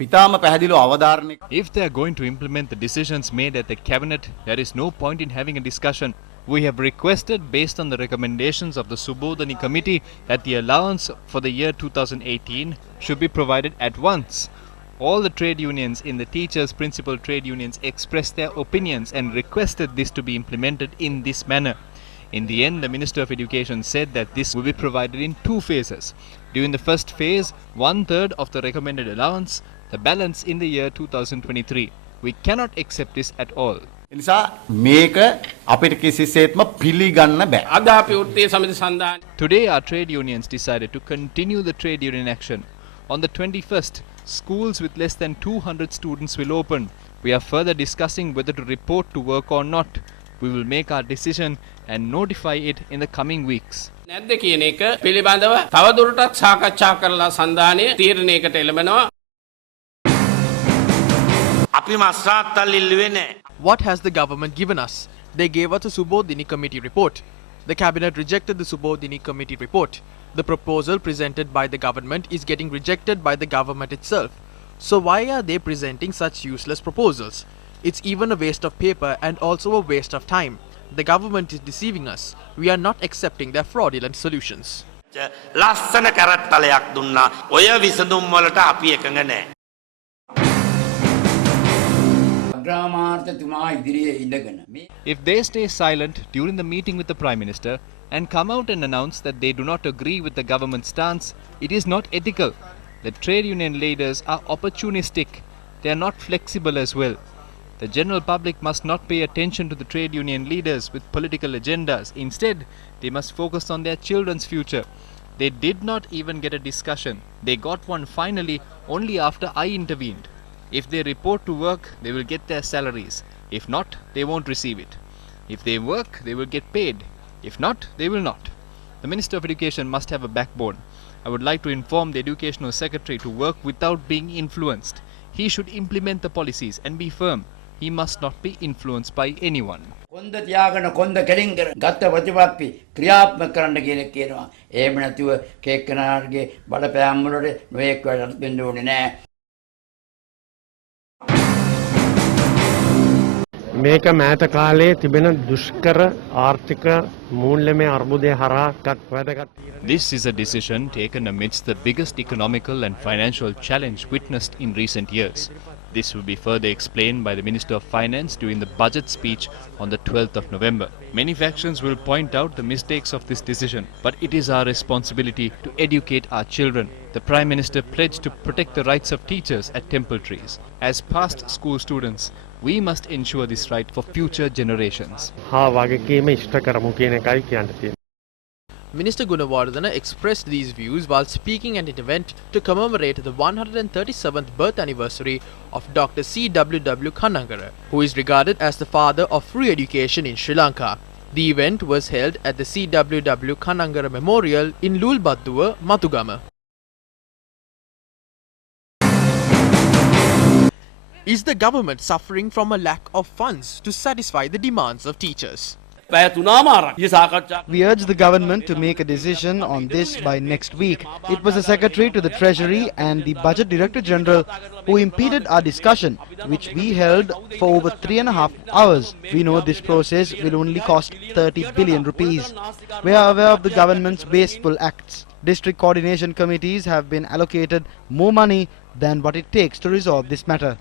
If they are going to implement the decisions made at the cabinet, there is no point in having a discussion. We have requested, based on the recommendations of the Subodhani committee, that the allowance for the year 2018 should be provided at once. All the trade unions in the teachers' principal trade unions expressed their opinions and requested this to be implemented in this manner. In the end, the Minister of Education said that this will be provided in two phases. During the first phase, 1/3 of the recommended allowance, the balance in the year 2023. We cannot accept this at all. Today, our trade unions decided to continue the trade union action. On the 21st, schools with less than 200 students will open. We are further discussing whether to report to work or not. We will make our decision and notify it in the coming weeks. නැද්ද කියන එක පිළිබඳව තවදුරටත් සාකච්ඡා කරලා සන්ධානයේ තීරණයකට එළඹෙනවා. අපි මස්රාත්තල් ඉල්ලුවේ නැහැ. What has the government given us? They gave us a Subodhini committee report. The cabinet rejected the Subodhini committee report. The proposal presented by the government is getting rejected by the government itself. So why are they presenting such useless proposals? It's even a waste of paper and also a waste of time. The government is deceiving us. We are not accepting their fraudulent solutions. ලස්සන කරත්තලයක් දුන්නා. ඔය විසඳුම් වලට අපි එකඟ නැහැ. If they stay silent during the meeting with the Prime Minister and come out and announce that they do not agree with the government stance, it is not ethical. The trade union leaders are opportunistic. They are not flexible as well. The general public must not pay attention to the trade union leaders with political agendas. Instead, they must focus on their children's future. They did not even get a discussion. They got one finally only after I intervened. If they report to work, they will get their salaries. If not, they won't receive it. If they work, they will get paid. If not, they will not. The Minister of Education must have a backbone. I would like to inform the Educational Secretary to work without being influenced. He should implement the policies and be firm. He must not be influenced by anyone. කොන්ද තියාගෙන කොන්ද කෙලින් කර ගත්ත ප්‍රතිපත්ති ක්‍රියාත්මක කරන්න කියලා කියනවා. එහෙම නැතුව කේක්කනාගේ බලපෑම් වලට නොයෙක් වැඩ දෙන්න ඕනේ නැහැ. මේක මෑත කාලයේ තිබෙන දුෂ්කර ආර්ථික මූල්‍යමය අර්බුදය හරහා වැදගත්. This is a decision taken amidst the biggest economical and financial challenge witnessed in recent years. This will be further explained by the Minister of Finance during the budget speech on the 12th of November. Many factions will point out the mistakes of this decision, but it is our responsibility to educate our children. The Prime Minister pledged to protect the rights of teachers at Temple Trees. As past school students, we must ensure this right for future generations. වගකීම ඉෂ්ට කරමු කියන එකයි කියන්න තියෙන්නේ. Minister Gunawardena expressed these views while speaking at an event to commemorate the 137th birth anniversary of Dr. C.W.W. Kannangara, who is regarded as the father of free education in Sri Lanka. The event was held at the C.W.W. Kannangara Memorial in Lulbadduwa, Matugama. Is the government suffering from a lack of funds to satisfy the demands of teachers? We urge the government to make a decision on this by next week. It was the Secretary to the Treasury and the Budget Director General who impeded our discussion, which we held for over 3.5 hours. We know this process will only cost 30 billion rupees. We are aware of the government's wasteful acts. District coordination committees have been allocated more money than what it takes to resolve this matter.